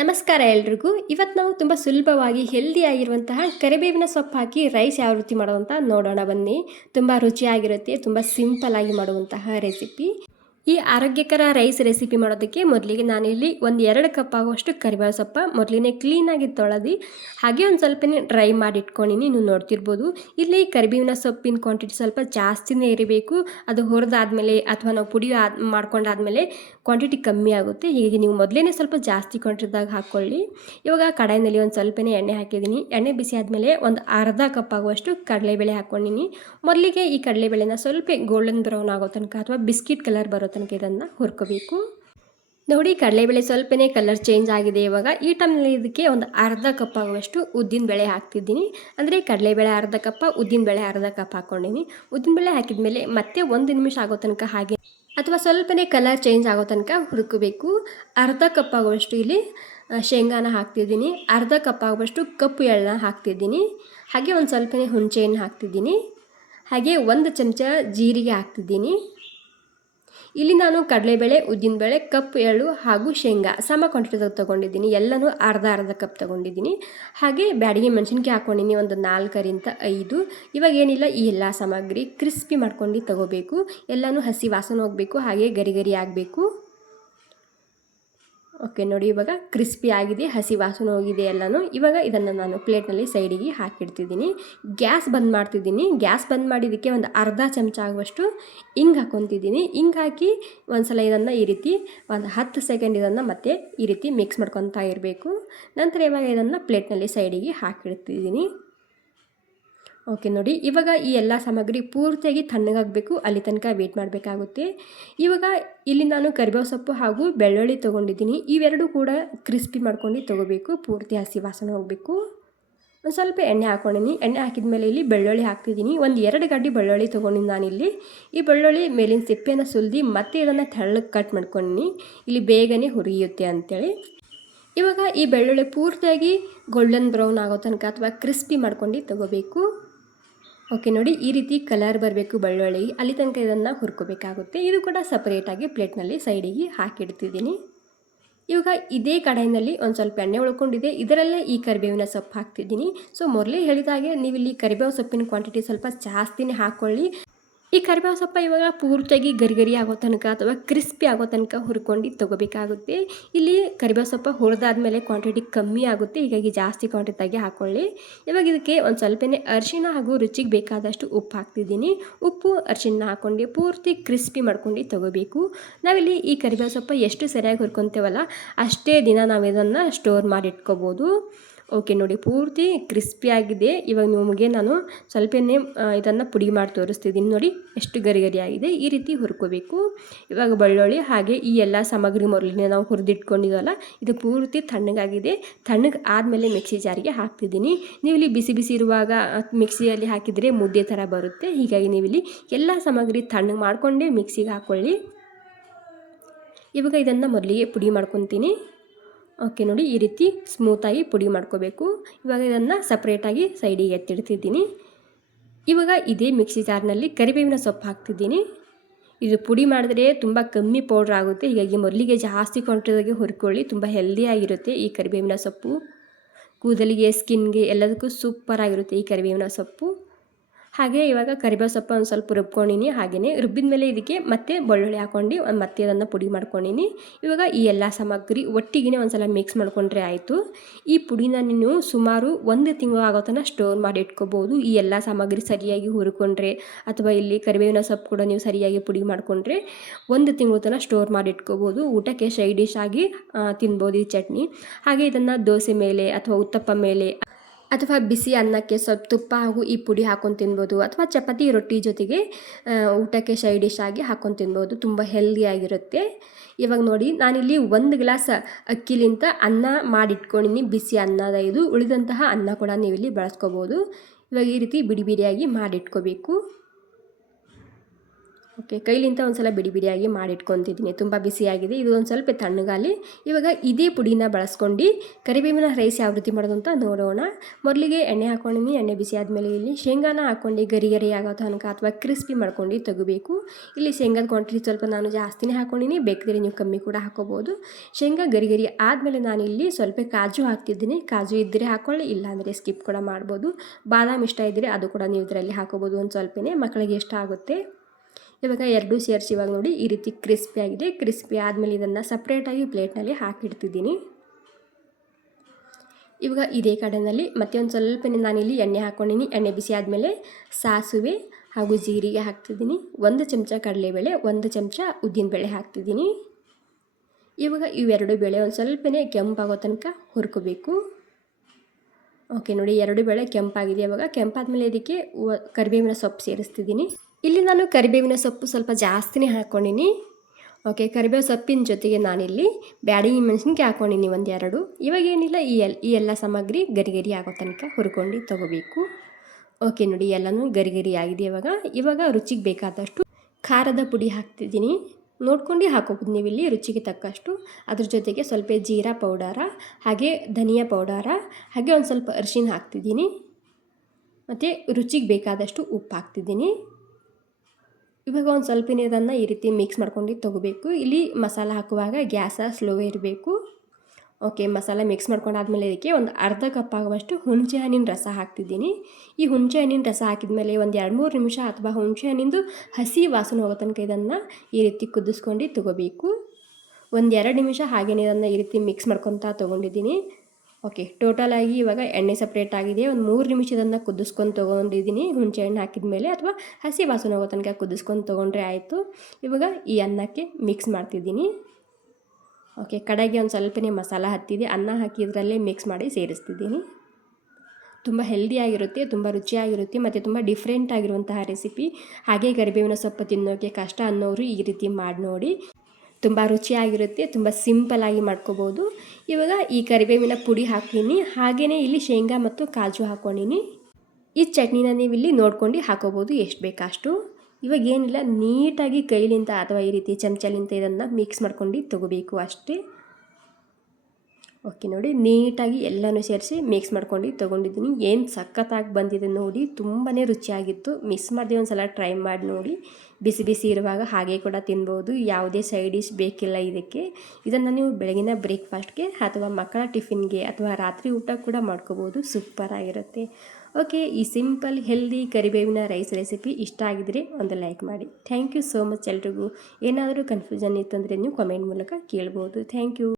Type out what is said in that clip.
ನಮಸ್ಕಾರ ಎಲ್ರಿಗೂ. ಇವತ್ತು ನಾವು ತುಂಬ ಸುಲಭವಾಗಿ ಹೆಲ್ದಿಯಾಗಿರುವಂತಹ ಕರಿಬೇವಿನ ಸೊಪ್ಪು ಹಾಕಿ ರೈಸ್ ಯಾವ ರೀತಿ ಮಾಡೋದು ಅಂತ ನೋಡೋಣ ಬನ್ನಿ. ತುಂಬ ರುಚಿಯಾಗಿರುತ್ತೆ, ತುಂಬ ಸಿಂಪಲ್ಲಾಗಿ ಮಾಡುವಂತಹ ರೆಸಿಪಿ. ಈ ಆರೋಗ್ಯಕರ ರೈಸ್ ರೆಸಿಪಿ ಮಾಡೋದಕ್ಕೆ ಮೊದಲಿಗೆ ನಾನಿಲ್ಲಿ ಒಂದು 2 ಕಪ್ ಆಗುವಷ್ಟು ಕರಿಬೇವು ಸೊಪ್ಪ ಮೊದಲಿನೇ ಕ್ಲೀನಾಗಿ ತೊಳೆದು ಹಾಗೆ ಒಂದು ಸ್ವಲ್ಪನೇ ಡ್ರೈ ಮಾಡಿ ಇಟ್ಕೊಂಡಿನಿ. ನೀವು ನೋಡ್ತಿರ್ಬೋದು ಇಲ್ಲಿ ಕರಿಬೇವಿನ ಸೊಪ್ಪಿನ ಕ್ವಾಂಟಿಟಿ ಸ್ವಲ್ಪ ಜಾಸ್ತಿನೇ ಇರಬೇಕು. ಅದು ಹುರಿದಾದ್ಮೇಲೆ ಅಥವಾ ನಾವು ಪುಡಿ ಮಾಡ್ಕೊಂಡಾದ್ಮೇಲೆ ಕ್ವಾಂಟಿಟಿ ಕಮ್ಮಿ ಆಗುತ್ತೆ. ಹೀಗಾಗಿ ನೀವು ಮೊದಲೇ ಸ್ವಲ್ಪ ಜಾಸ್ತಿ ಕ್ವಾಂಟಿಟಿದಾಗ ಹಾಕ್ಕೊಳ್ಳಿ. ಇವಾಗ ಕಡಾಯಿನಲ್ಲಿ ಒಂದು ಸ್ವಲ್ಪನೇ ಎಣ್ಣೆ ಹಾಕಿದ್ದೀನಿ. ಎಣ್ಣೆ ಬಿಸಿ ಆದಮೇಲೆ ಒಂದು ಅರ್ಧ ಕಪ್ ಆಗುವಷ್ಟು ಕಡಲೆಬೇಳೆ ಹಾಕ್ಕೊಂಡಿನಿ. ಮೊದಲಿಗೆ ಈ ಕಡಲೆಬೇಳೆನ ಸ್ವಲ್ಪ ಗೋಲ್ಡನ್ ಬ್ರೌನ್ ಆಗೋ ತನಕ ಅಥವಾ ಬಿಸ್ಕಿಟ್ ಕಲರ್ ಬರೋ ತನಕ ಇದನ್ನು ಹುರ್ಕೋಬೇಕು. ನೋಡಿ, ಕಡಲೆಬೇಳೆ ಸ್ವಲ್ಪನೇ ಕಲರ್ ಚೇಂಜ್ ಆಗಿದೆ. ಇವಾಗ ಈ ಟೈಮ್ನಲ್ಲಿ ಇದಕ್ಕೆ ಒಂದು ಅರ್ಧ ಕಪ್ ಆಗುವಷ್ಟು ಉದ್ದಿನಬೇಳೆ ಹಾಕ್ತಿದ್ದೀನಿ. ಅಂದರೆ ಕಡಲೆಬೇಳೆ ಅರ್ಧ ಕಪ್, ಉದ್ದಿನಬೇಳೆ ಅರ್ಧ ಕಪ್ ಹಾಕ್ಕೊಂಡಿನಿ. ಉದ್ದಿನಬೇಳೆ ಹಾಕಿದ್ಮೇಲೆ ಮತ್ತೆ 1 ನಿಮಿಷ ಆಗೋ ತನಕ ಹಾಗೆ ಅಥವಾ ಸ್ವಲ್ಪನೇ ಕಲರ್ ಚೇಂಜ್ ಆಗೋ ತನಕ ಹುರ್ಕೋಬೇಕು. ಅರ್ಧ ಕಪ್ ಆಗುವಷ್ಟು ಇಲ್ಲಿ ಶೇಂಗಾನ ಹಾಕ್ತಿದ್ದೀನಿ. ಅರ್ಧ ಕಪ್ ಆಗುವಷ್ಟು ಕಪ್ಪು ಎಳ್ಳನ್ನ ಹಾಕ್ತಿದ್ದೀನಿ. ಹಾಗೆ ಒಂದು ಸ್ವಲ್ಪನೇ ಹುಣಸೆಹಣ್ಣು ಹಾಕ್ತಿದ್ದೀನಿ. ಹಾಗೆ 1 ಚಮಚ ಜೀರಿಗೆ ಹಾಕ್ತಿದ್ದೀನಿ. ಇಲ್ಲಿ ನಾನು ಕಡಲೆಬೇಳೆ, ಉದ್ದಿನಬೇಳೆ, ಕಪ್ಪು ಎಳ್ಳು ಹಾಗೂ ಶೇಂಗಾ ಸಮ ಕ್ವಾಂಟಿಟಿದಾಗ ತೊಗೊಂಡಿದ್ದೀನಿ. ಎಲ್ಲನೂ ಅರ್ಧ ಅರ್ಧ ಕಪ್ ತೊಗೊಂಡಿದ್ದೀನಿ. ಹಾಗೆ ಬ್ಯಾಡಗಿ ಮೆಣಸಿನ್ಕಾಯಿ ಹಾಕ್ಕೊಂಡಿನಿ, ಒಂದು 4ರಿಂದ 5. ಇವಾಗ ಏನಿಲ್ಲ, ಈ ಎಲ್ಲ ಸಾಮಗ್ರಿ ಕ್ರಿಸ್ಪಿ ಮಾಡ್ಕೊಂಡು ತೊಗೋಬೇಕು. ಎಲ್ಲನೂ ಹಸಿ ವಾಸನೆ ಹೋಗಬೇಕು, ಹಾಗೆ ಗರಿ ಗರಿ ಆಗಬೇಕು. ಓಕೆ ನೋಡಿ, ಇವಾಗ ಕ್ರಿಸ್ಪಿ ಆಗಿದೆ, ಹಸಿ ವಾಸನೆ ಹೋಗಿದೆ ಎಲ್ಲನೂ. ಇವಾಗ ಇದನ್ನು ನಾನು ಪ್ಲೇಟ್ನಲ್ಲಿ ಸೈಡಿಗೆ ಹಾಕಿಡ್ತಿದ್ದೀನಿ. ಗ್ಯಾಸ್ ಬಂದ್ ಮಾಡ್ತಿದ್ದೀನಿ. ಗ್ಯಾಸ್ ಬಂದ್ ಮಾಡಿದ್ದಕ್ಕೆ ಒಂದು ಅರ್ಧ ಚಮಚ ಆಗುವಷ್ಟು ಹಿಂಗೆ ಹಾಕ್ಕೊತಿದ್ದೀನಿ. ಹಿಂಗೆ ಹಾಕಿ ಒಂದು ಸಲ ಇದನ್ನು ಈ ರೀತಿ ಒಂದು 10 ಸೆಕೆಂಡ್ ಇದನ್ನು ಮತ್ತೆ ಈ ರೀತಿ ಮಿಕ್ಸ್ ಮಾಡ್ಕೊತಾ ಇರಬೇಕು. ನಂತರ ಇವಾಗ ಇದನ್ನು ಪ್ಲೇಟ್ನಲ್ಲಿ ಸೈಡಿಗೆ ಹಾಕಿಡ್ತಿದ್ದೀನಿ. ಓಕೆ ನೋಡಿ, ಇವಾಗ ಈ ಎಲ್ಲ ಸಾಮಗ್ರಿ ಪೂರ್ತಿಯಾಗಿ ತಣ್ಣಗಾಗಬೇಕು, ಅಲ್ಲಿ ತನಕ ವೇಟ್ ಮಾಡಬೇಕಾಗುತ್ತೆ. ಇವಾಗ ಇಲ್ಲಿ ನಾನು ಕರಿಬೇವು ಸೊಪ್ಪು ಹಾಗೂ ಬೆಳ್ಳುಳ್ಳಿ ತೊಗೊಂಡಿದ್ದೀನಿ. ಇವೆರಡೂ ಕೂಡ ಕ್ರಿಸ್ಪಿ ಮಾಡ್ಕೊಂಡು ತೊಗೋಬೇಕು, ಪೂರ್ತಿ ಹಸಿ ವಾಸನೆ ಹೋಗಬೇಕು. ಒಂದು ಸ್ವಲ್ಪ ಎಣ್ಣೆ ಹಾಕ್ಕೊಂಡಿನಿ. ಎಣ್ಣೆ ಹಾಕಿದ ಮೇಲೆ ಇಲ್ಲಿ ಬೆಳ್ಳುಳ್ಳಿ ಹಾಕ್ತಿದ್ದೀನಿ. ಒಂದು 2 ಗಡ್ಡೆ ಬೆಳ್ಳುಳ್ಳಿ ತೊಗೊಂಡಿನಿ ನಾನಿಲ್ಲಿ. ಈ ಬೆಳ್ಳುಳ್ಳಿ ಮೇಲಿನ ಸಿಪ್ಪೆಯನ್ನು ಸುಲಿದು ಮತ್ತೆ ಇದನ್ನು ತೆಳ್ಳಗೆ ಕಟ್ ಮಾಡ್ಕೊಂಡಿನಿ, ಇಲ್ಲಿ ಬೇಗನೆ ಹುರಿಯುತ್ತೆ ಅಂಥೇಳಿ. ಇವಾಗ ಈ ಬೆಳ್ಳುಳ್ಳಿ ಪೂರ್ತಿಯಾಗಿ ಗೋಲ್ಡನ್ ಬ್ರೌನ್ ಆಗೋ ತನಕ ಅಥವಾ ಕ್ರಿಸ್ಪಿ ಮಾಡ್ಕೊಂಡು ತೊಗೋಬೇಕು. ಓಕೆ ನೋಡಿ, ಈ ರೀತಿ ಕಲರ್ ಬರಬೇಕು ಬೆಳ್ಳುಳ್ಳಿ, ಅಲ್ಲಿ ತನಕ ಇದನ್ನು ಹುರ್ಕೋಬೇಕಾಗುತ್ತೆ. ಇದು ಕೂಡ ಸಪ್ರೇಟಾಗಿ ಪ್ಲೇಟ್ನಲ್ಲಿ ಸೈಡಿಗೆ ಹಾಕಿಡ್ತಿದ್ದೀನಿ. ಇವಾಗ ಇದೇ ಕಡಾಯಿನಲ್ಲಿ ಒಂದು ಸ್ವಲ್ಪ ಎಣ್ಣೆ ಉಳ್ಕೊಂಡಿದೆ, ಇದರಲ್ಲೇ ಈ ಕರಿಬೇವಿನ ಸೊಪ್ಪು ಹಾಕ್ತಿದ್ದೀನಿ. ಸೊ ಮೊದಲೇ ಹೇಳಿದಾಗೆ ನೀವಿಲ್ಲಿ ಕರಿಬೇವು ಸೊಪ್ಪಿನ ಕ್ವಾಂಟಿಟಿ ಸ್ವಲ್ಪ ಜಾಸ್ತಿನೇ ಹಾಕ್ಕೊಳ್ಳಿ. ಈ ಕರಿಬೇವು ಸೊಪ್ಪು ಇವಾಗ ಪೂರ್ತಿಯಾಗಿ ಗರಿ ಆಗೋ ತನಕ ಅಥವಾ ಕ್ರಿಸ್ಪಿ ಆಗೋ ತನಕ ಹುರ್ಕೊಂಡು ತೊಗೋಬೇಕಾಗುತ್ತೆ. ಇಲ್ಲಿ ಕರಿಬೇವು ಸೊಪ್ಪು ಹುರಿದಾದ್ಮೇಲೆ ಕ್ವಾಂಟಿಟಿ ಕಮ್ಮಿ ಆಗುತ್ತೆ, ಹೀಗಾಗಿ ಜಾಸ್ತಿ ಕ್ವಾಂಟಿಟಿಯಾಗಿ ಹಾಕ್ಕೊಳ್ಳಿ. ಇವಾಗ ಇದಕ್ಕೆ ಒಂದು ಸ್ವಲ್ಪನೇ ಅರಿಶಿಣ ಹಾಗೂ ರುಚಿಗೆ ಬೇಕಾದಷ್ಟು ಉಪ್ಪು ಹಾಕ್ತಿದ್ದೀನಿ. ಉಪ್ಪು ಅರಿಶಿಣ ಹಾಕ್ಕೊಂಡು ಪೂರ್ತಿ ಕ್ರಿಸ್ಪಿ ಮಾಡ್ಕೊಂಡು ತೊಗೋಬೇಕು. ನಾವಿಲ್ಲಿ ಈ ಕರಿಬೇವು ಸೊಪ್ಪು ಎಷ್ಟು ಸರಿಯಾಗಿ ಹುರ್ಕೊತೇವಲ್ಲ ಅಷ್ಟೇ ದಿನ ನಾವು ಇದನ್ನು ಸ್ಟೋರ್ ಮಾಡಿ ಇಟ್ಕೋಬೋದು. ಓಕೆ ನೋಡಿ, ಪೂರ್ತಿ ಕ್ರಿಸ್ಪಿ ಆಗಿದೆ. ಇವಾಗ ನಿಮಗೆ ನಾನು ಸ್ವಲ್ಪನೇ ಇದನ್ನು ಪುಡಿ ಮಾಡಿ ತೋರಿಸ್ತಿದ್ದೀನಿ. ನೋಡಿ ಎಷ್ಟು ಗರಿ ಗರಿ ಆಗಿದೆ, ಈ ರೀತಿ ಹುರ್ಕೋಬೇಕು. ಇವಾಗ ಬೆಳ್ಳುಳ್ಳಿ ಹಾಗೆ ಈ ಎಲ್ಲ ಸಾಮಗ್ರಿ ಮೊದಲನೇ ನಾವು ಹುರಿದಿಟ್ಕೊಂಡಿದ್ದೀವಲ್ಲ ಇದು ಪೂರ್ತಿ ತಣ್ಣಗಾಗಿದೆ. ತಣ್ಣಗೆ ಆದಮೇಲೆ ಮಿಕ್ಸಿ ಜಾರಿಗೆ ಹಾಕ್ತಿದ್ದೀನಿ. ನೀವು ಇಲ್ಲಿ ಬಿಸಿ ಬಿಸಿ ಇರುವಾಗ ಮಿಕ್ಸಿಯಲ್ಲಿ ಹಾಕಿದರೆ ಮುದ್ದೆ ಥರ ಬರುತ್ತೆ. ಹೀಗಾಗಿ ನೀವಿಲ್ಲಿ ಎಲ್ಲ ಸಾಮಗ್ರಿ ತಣ್ಣಗೆ ಮಾಡಿಕೊಂಡೇ ಮಿಕ್ಸಿಗೆ ಹಾಕ್ಕೊಳ್ಳಿ. ಇವಾಗ ಇದನ್ನು ಮೊದಲಿಗೆ ಪುಡಿ ಮಾಡ್ಕೊತೀನಿ. ಓಕೆ ನೋಡಿ, ಈ ರೀತಿ ಸ್ಮೂತಾಗಿ ಪುಡಿ ಮಾಡ್ಕೋಬೇಕು. ಇವಾಗ ಇದನ್ನು ಸಪ್ರೇಟಾಗಿ ಸೈಡಿಗೆ ಎತ್ತಿಡ್ತಿದ್ದೀನಿ. ಇವಾಗ ಇದೇ ಮಿಕ್ಸಿ ಜಾರ್ನಲ್ಲಿ ಕರಿಬೇವಿನ ಸೊಪ್ಪು ಹಾಕ್ತಿದ್ದೀನಿ. ಇದು ಪುಡಿ ಮಾಡಿದ್ರೆ ತುಂಬ ಕಮ್ಮಿ ಪೌಡ್ರ್ ಆಗುತ್ತೆ, ಹೀಗಾಗಿ ಮೊದಲಿಗೆ ಜಾಸ್ತಿ ಕ್ವಾಂಟಿಟಿಯಾಗಿ ಹುರ್ಕೊಳ್ಳಿ. ತುಂಬ ಹೆಲ್ದಿಯಾಗಿರುತ್ತೆ ಈ ಕರಿಬೇವಿನ ಸೊಪ್ಪು. ಕೂದಲಿಗೆ, ಸ್ಕಿನ್ಗೆ ಎಲ್ಲದಕ್ಕೂ ಸೂಪರಾಗಿರುತ್ತೆ ಈ ಕರಿಬೇವಿನ ಸೊಪ್ಪು. ಹಾಗೆ ಇವಾಗ ಕರಿಬೇವು ಸೊಪ್ಪು ಒಂದು ಸ್ವಲ್ಪ ರುಬ್ಕೊಂಡಿನಿ. ಹಾಗೆಯೇ ರುಬ್ಬಿದ ಮೇಲೆ ಇದಕ್ಕೆ ಮತ್ತೆ ಬೆಳ್ಳುಳ್ಳಿ ಹಾಕ್ಕೊಂಡು ಮತ್ತೆ ಅದನ್ನು ಪುಡಿ ಮಾಡ್ಕೊಂಡಿನಿ. ಇವಾಗ ಈ ಎಲ್ಲ ಸಾಮಗ್ರಿ ಒಟ್ಟಿಗೆ ಒಂದು ಸಲ ಮಿಕ್ಸ್ ಮಾಡ್ಕೊಂಡ್ರೆ ಆಯಿತು. ಈ ಪುಡಿನ ನೀವು ಸುಮಾರು 1 ತಿಂಗಳು ಆಗೋ ತನಕ ಸ್ಟೋರ್ ಮಾಡಿ ಇಟ್ಕೋಬೋದು. ಈ ಎಲ್ಲ ಸಾಮಗ್ರಿ ಸರಿಯಾಗಿ ಹುರ್ಕೊಂಡ್ರೆ ಅಥವಾ ಇಲ್ಲಿ ಕರಿಬೇವಿನ ಸೊಪ್ಪು ಕೂಡ ನೀವು ಸರಿಯಾಗಿ ಪುಡಿ ಮಾಡಿಕೊಂಡ್ರೆ 1 ತಿಂಗಳು ತನಕ ಸ್ಟೋರ್ ಮಾಡಿ ಇಟ್ಕೋಬೋದು. ಊಟಕ್ಕೆ ಸೈಡ್ ಡಿಶ್ ಆಗಿ ತಿನ್ಬೋದು ಈ ಚಟ್ನಿ. ಹಾಗೆ ಇದನ್ನು ದೋಸೆ ಮೇಲೆ ಅಥವಾ ಉತ್ತಪ್ಪ ಮೇಲೆ ಅಥವಾ ಬಿಸಿ ಅನ್ನಕ್ಕೆ ಸ್ವಲ್ಪ ತುಪ್ಪ ಹಾಗೂ ಈ ಪುಡಿ ಹಾಕ್ಕೊಂಡು ತಿನ್ಬೋದು, ಅಥವಾ ಚಪಾತಿ ರೊಟ್ಟಿ ಜೊತೆಗೆ ಊಟಕ್ಕೆ ಸೈಡ್ ಡಿಶ್ ಆಗಿ ಹಾಕ್ಕೊಂಡು ತಿನ್ಬೋದು. ತುಂಬ ಹೆಲ್ದಿಯಾಗಿರುತ್ತೆ. ಇವಾಗ ನೋಡಿ, ನಾನಿಲ್ಲಿ 1 ಗ್ಲಾಸ್ ಅಕ್ಕಿಲಿಂದ ಅನ್ನ ಮಾಡಿಟ್ಕೊಂಡಿನಿ. ಬಿಸಿ ಅನ್ನದ ಇದು, ಉಳಿದಂತಹ ಅನ್ನ ಕೂಡ ನೀವಿಲ್ಲಿ ಬಳಸ್ಕೋಬೋದು. ಇವಾಗ ಈ ರೀತಿ ಬಿಡಿ ಬಿಡಿಯಾಗಿ ಮಾಡಿಟ್ಕೋಬೇಕು. ಓಕೆ, ಕೈಲಿಂದ ಒಂದು ಸಲ ಬಿಡಿ ಬಿಡಿಯಾಗಿ ಮಾಡಿಟ್ಕೊತಿದ್ದೀನಿ. ತುಂಬ ಬಿಸಿಯಾಗಿದೆ, ಇದು ಒಂದು ಸ್ವಲ್ಪ ತಣ್ಣಗಾಲಿ. ಇವಾಗ ಇದೇ ಪುಡಿನ ಬಳಸ್ಕೊಂಡು ಕರಿಬೇವಿನ ರೈಸ್ ಯಾವ ರೀತಿ ಮಾಡೋದು ಅಂತ ನೋಡೋಣ. ಮೊದಲಿಗೆ ಎಣ್ಣೆ ಹಾಕ್ಕೊಂಡಿನಿ. ಎಣ್ಣೆ ಬಿಸಿ ಆದಮೇಲೆ ಇಲ್ಲಿ ಶೇಂಗಾನ ಹಾಕ್ಕೊಂಡು ಗರಿ ಗರಿ ಆಗೋ ತನಕ ಅಥವಾ ಕ್ರಿಸ್ಪಿ ಮಾಡ್ಕೊಂಡು ತೆಗಿಬೇಕು. ಇಲ್ಲಿ ಶೇಂಗಾದ ಕ್ವಾಂಟಿಟಿ ಸ್ವಲ್ಪ ನಾನು ಜಾಸ್ತಿನೇ ಹಾಕ್ಕೊಂಡಿನಿ, ಬೇಕಿದ್ರೆ ನೀವು ಕಮ್ಮಿ ಕೂಡ ಹಾಕೋಬೋದು. ಶೇಂಗಾ ಗರಿ ಗರಿ ಆದಮೇಲೆ ನಾನಿಲ್ಲಿ ಸ್ವಲ್ಪ ಕಾಜು ಹಾಕ್ತಿದ್ದೀನಿ. ಕಾಜು ಇದ್ದರೆ ಹಾಕ್ಕೊಳ್ಳಿ, ಇಲ್ಲಾಂದರೆ ಸ್ಕಿಪ್ ಕೂಡ ಮಾಡ್ಬೋದು. ಬಾದಾಮ್ ಇಷ್ಟ ಇದ್ದರೆ ಅದು ಕೂಡ ನೀವು ಇದರಲ್ಲಿ ಹಾಕೋಬೋದು, ಒಂದು ಸ್ವಲ್ಪನೇ, ಮಕ್ಕಳಿಗೆ ಇಷ್ಟ ಆಗುತ್ತೆ. ಇವಾಗ ಎರಡೂ ಸೇರಿಸಿ ಇವಾಗ ನೋಡಿ ಈ ರೀತಿ ಕ್ರಿಸ್ಪಿ ಆಗಿದೆ. ಕ್ರಿಸ್ಪಿ ಆದಮೇಲೆ ಇದನ್ನು ಸಪ್ರೇಟಾಗಿ ಪ್ಲೇಟ್ನಲ್ಲಿ ಹಾಕಿಡ್ತಿದ್ದೀನಿ. ಇವಾಗ ಇದೇ ಕಡೆಯಲ್ಲಿ ಮತ್ತೆ ಒಂದು ಸ್ವಲ್ಪ ನಾನಿಲ್ಲಿ ಎಣ್ಣೆ ಹಾಕ್ಕೊಂಡಿನಿ. ಎಣ್ಣೆ ಬಿಸಿ ಆದಮೇಲೆ ಸಾಸಿವೆ ಹಾಗೂ ಜೀರಿಗೆ ಹಾಕ್ತಿದ್ದೀನಿ. 1 ಚಮಚ ಕಡಲೆಬೇಳೆ, 1 ಚಮಚ ಉದ್ದಿನಬೇಳೆ ಹಾಕ್ತಿದ್ದೀನಿ. ಇವಾಗ ಇವೆರಡು ಬೇಳೆ ಒಂದು ಸ್ವಲ್ಪನೇ ಕೆಂಪಾಗೋ ತನಕ ಹುರ್ಕೋಬೇಕು. ಓಕೆ ನೋಡಿ, 2 ಬೇಳೆ ಕೆಂಪಾಗಿದೆ. ಇವಾಗ ಕೆಂಪಾದ್ಮೇಲೆ ಇದಕ್ಕೆ ಕರಿಬೇವಿನ ಸೊಪ್ಪು ಸೇರಿಸ್ತಿದ್ದೀನಿ. ಇಲ್ಲಿ ನಾನು ಕರಿಬೇವಿನ ಸೊಪ್ಪು ಸ್ವಲ್ಪ ಜಾಸ್ತಿನೇ ಹಾಕ್ಕೊಂಡಿನಿ. ಓಕೆ, ಕರಿಬೇವು ಸೊಪ್ಪಿನ ಜೊತೆಗೆ ನಾನಿಲ್ಲಿ ಬ್ಯಾಡಗಿ ಮೆಣಸಿನ್ಕಾಯಿ ಹಾಕ್ಕೊಂಡಿನಿ 1-2. ಇವಾಗ ಏನಿಲ್ಲ, ಈ ಎಲ್ಲ ಸಾಮಗ್ರಿ ಗರಿ ಗರಿ ಆಗೋ ತನಕ ಹುರ್ಕೊಂಡು ತೊಗೋಬೇಕು. ಓಕೆ ನೋಡಿ, ಎಲ್ಲನೂ ಗರಿ ಗರಿ ಆಗಿದೆ. ಇವಾಗ ರುಚಿಗೆ ಬೇಕಾದಷ್ಟು ಖಾರದ ಪುಡಿ ಹಾಕ್ತಿದ್ದೀನಿ. ನೋಡ್ಕೊಂಡು ಹಾಕೋಬೋದು ನೀವು ಇಲ್ಲಿ ರುಚಿಗೆ ತಕ್ಕಷ್ಟು. ಅದ್ರ ಜೊತೆಗೆ ಸ್ವಲ್ಪ ಜೀರಾ ಪೌಡರ, ಹಾಗೆ ಧನಿಯಾ ಪೌಡರ, ಹಾಗೆ ಒಂದು ಸ್ವಲ್ಪ ಅರಿಶಿನ ಹಾಕ್ತಿದ್ದೀನಿ. ಮತ್ತು ರುಚಿಗೆ ಬೇಕಾದಷ್ಟು ಉಪ್ಪು ಹಾಕ್ತಿದ್ದೀನಿ. ಇವಾಗ ಒಂದು ಸ್ವಲ್ಪ ಇದನ್ನು ಈ ರೀತಿ ಮಿಕ್ಸ್ ಮಾಡ್ಕೊಂಡು ತೊಗೋಬೇಕು. ಇಲ್ಲಿ ಮಸಾಲ ಹಾಕುವಾಗ ಗ್ಯಾಸ ಸ್ಲೋ ಇರಬೇಕು. ಓಕೆ, ಮಸಾಲ ಮಿಕ್ಸ್ ಮಾಡ್ಕೊಂಡಾದ್ಮೇಲೆ ಇದಕ್ಕೆ ಒಂದು ಅರ್ಧ ಕಪ್ ಆಗುವಷ್ಟು ಹುಣಸೆ ಹಣ್ಣಿನ ರಸ ಹಾಕ್ತಿದ್ದೀನಿ. ಈ ಹುಣಸೆ ಹಣ್ಣಿನ ರಸ ಹಾಕಿದ್ಮೇಲೆ ಒಂದು 2-3 ನಿಮಿಷ ಅಥವಾ ಹುಣಸೆ ಹಣ್ಣಿಂದು ಹಸಿ ವಾಸನೆ ಹೋಗೋ ತನಕ ಇದನ್ನು ಈ ರೀತಿ ಕುದಿಸ್ಕೊಂಡು ತೊಗೋಬೇಕು. 1-2 ನಿಮಿಷ ಹಾಗೆಯೇ ಇದನ್ನು ಈ ರೀತಿ ಮಿಕ್ಸ್ ಮಾಡ್ಕೊತಾ ತೊಗೊಂಡಿದ್ದೀನಿ. ಓಕೆ, ಟೋಟಲಾಗಿ ಇವಾಗ ಎಣ್ಣೆ ಸಪ್ರೇಟ್ ಆಗಿದೆ. ಒಂದು 3 ನಿಮಿಷ ಇದನ್ನು ಕುದಿಸ್ಕೊಂಡು ತೊಗೊಂಡಿದ್ದೀನಿ. ಹುಣಸೆ ಹಣ್ಣು ಹಾಕಿದ ಮೇಲೆ ಅಥವಾ ಹಸಿ ವಾಸನೆ ಹೋಗೋ ತನಕ ಕುದಿಸ್ಕೊಂಡು ತೊಗೊಂಡ್ರೆ ಆಯಿತು. ಇವಾಗ ಈ ಅನ್ನಕ್ಕೆ ಮಿಕ್ಸ್ ಮಾಡ್ತಿದ್ದೀನಿ. ಓಕೆ, ಕಡೆಗೆ ಒಂದು ಸ್ವಲ್ಪನೇ ಮಸಾಲ ಹತ್ತಿದೆ. ಅನ್ನ ಹಾಕಿ ಇದರಲ್ಲೇ ಮಿಕ್ಸ್ ಮಾಡಿ ಸೇರಿಸ್ತಿದ್ದೀನಿ. ತುಂಬ ಹೆಲ್ದಿಯಾಗಿರುತ್ತೆ, ತುಂಬ ರುಚಿಯಾಗಿರುತ್ತೆ ಮತ್ತು ತುಂಬ ಡಿಫ್ರೆಂಟ್ ಆಗಿರುವಂತಹ ರೆಸಿಪಿ. ಹಾಗೆ ಕರಿಬೇವಿನ ಸೊಪ್ಪು ತಿನ್ನೋಕ್ಕೆ ಕಷ್ಟ ಅನ್ನೋರು ಈ ರೀತಿ ಮಾಡಿ ನೋಡಿ, ತುಂಬ ರುಚಿಯಾಗಿರುತ್ತೆ. ತುಂಬ ಸಿಂಪಲ್ಲಾಗಿ ಮಾಡ್ಕೋಬೋದು. ಇವಾಗ ಈ ಕರಿಬೇವಿನ ಪುಡಿ ಹಾಕ್ತೀನಿ. ಹಾಗೆಯೇ ಇಲ್ಲಿ ಶೇಂಗಾ ಮತ್ತು ಕಾಜು ಹಾಕ್ಕೊಂಡಿನಿ. ಈ ಚಟ್ನಿನ ನೀವು ಇಲ್ಲಿ ನೋಡ್ಕೊಂಡು ಹಾಕೋಬೋದು ಎಷ್ಟು ಬೇಕಷ್ಟು. ಇವಾಗ ಏನಿಲ್ಲ, ನೀಟಾಗಿ ಕೈಲಿಂದ ಅಥವಾ ಈ ರೀತಿ ಚಮಚಲಿಂದ ಇದನ್ನು ಮಿಕ್ಸ್ ಮಾಡ್ಕೊಂಡು ತೊಗೋಬೇಕು ಅಷ್ಟೇ. ಓಕೆ ನೋಡಿ, ನೀಟಾಗಿ ಎಲ್ಲನೂ ಸೇರಿಸಿ ಮಿಕ್ಸ್ ಮಾಡ್ಕೊಂಡು ತೊಗೊಂಡಿದ್ದೀನಿ. ಏನು ಸಖತ್ತಾಗಿ ಬಂದಿದೆ ನೋಡಿ, ತುಂಬಾ ರುಚಿಯಾಗಿತ್ತು. ಮಿಸ್ ಮಾಡಿದೆ, ಒಂದು ಸಲ ಟ್ರೈ ಮಾಡಿ ನೋಡಿ. ಬಿಸಿ ಬಿಸಿ ಇರುವಾಗ ಹಾಗೆ ಕೂಡ ತಿನ್ಬೋದು. ಯಾವುದೇ ಸೈಡ್ ಡಿಶ್ ಬೇಕಿಲ್ಲ ಇದಕ್ಕೆ. ಇದನ್ನು ನೀವು ಬೆಳಗಿನ ಬ್ರೇಕ್ಫಾಸ್ಟ್ಗೆ ಅಥವಾ ಮಕ್ಕಳ ಟಿಫಿನ್ಗೆ ಅಥವಾ ರಾತ್ರಿ ಊಟ ಕೂಡ ಮಾಡ್ಕೋಬೋದು. ಸೂಪರಾಗಿರುತ್ತೆ. ಓಕೆ, ಈ ಸಿಂಪಲ್ ಹೆಲ್ದಿ ಕರಿಬೇವಿನ ರೈಸ್ ರೆಸಿಪಿ ಇಷ್ಟ ಆಗಿದ್ರೆ ಒಂದು ಲೈಕ್ ಮಾಡಿ. ಥ್ಯಾಂಕ್ ಯು ಸೋ ಮಚ್ ಎಲ್ರಿಗೂ. ಏನಾದರೂ ಕನ್ಫ್ಯೂಷನ್ ಇತ್ತಂದರೆ ನೀವು ಕಮೆಂಟ್ ಮೂಲಕ ಕೇಳ್ಬೋದು. Thank you.